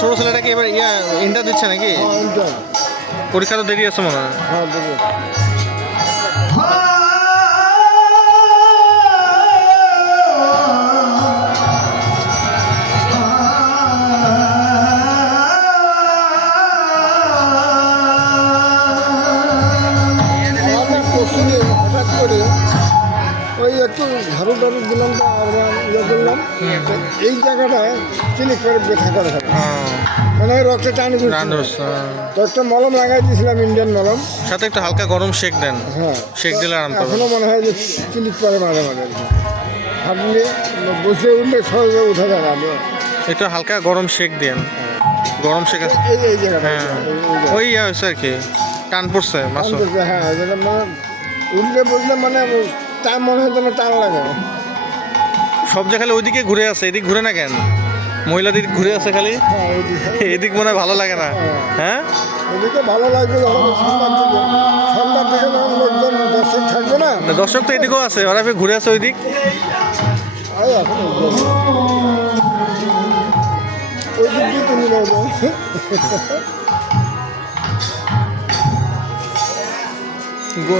ছোট ছেলেটা কি এবার ইন্টার দিচ্ছে নাকি? পরীক্ষা তো দেরি আছে মনে হয়। হঠাৎ করে ওই একটু ঝাড়ু টাড়ু দিলাম তো আমরা ইয়ে করলাম, এই জায়গাটায় ক্লিক করে ব্যথা করে থাকে, মানে রক্ত টানি তো একটা মলম লাগাই দিয়েছিলাম, ইন্ডিয়ান মলম, সাথে একটু হালকা গরম শেক দেন। হ্যাঁ শেক দিলে আরাম পাবে। এখনো মনে হয় যে ক্লিক করে মাঝে মাঝে হাঁটলে বসে উঠলে সহজে উঠা যায় না। একটু হালকা গরম শেক দেন। গরম শেক আছে এই জায়গাটা, হ্যাঁ ওই হয়েছে আর কি, টান পড়ছে মাছ। হ্যাঁ মানে উঠলে বসলে মানে টান মনে হয় যেন টান লাগে। সব যে খালি ওইদিকে ঘুরে আছে, এদিক ঘুরে না কেন? মহিলাদের ঘুরে আছে খালি, এদিক মনে হয় ভালো লাগে না। হ্যাঁ এদিকে ভালো লাগবে সন্ধ্যার দিকে যখন লোকজন দর্শক থাকবে না, দর্শক তো এদিকেও আছে, ওরা ঘুরে আছে ওই দিক। এখন ওই দিক দিয়ে তুমি গো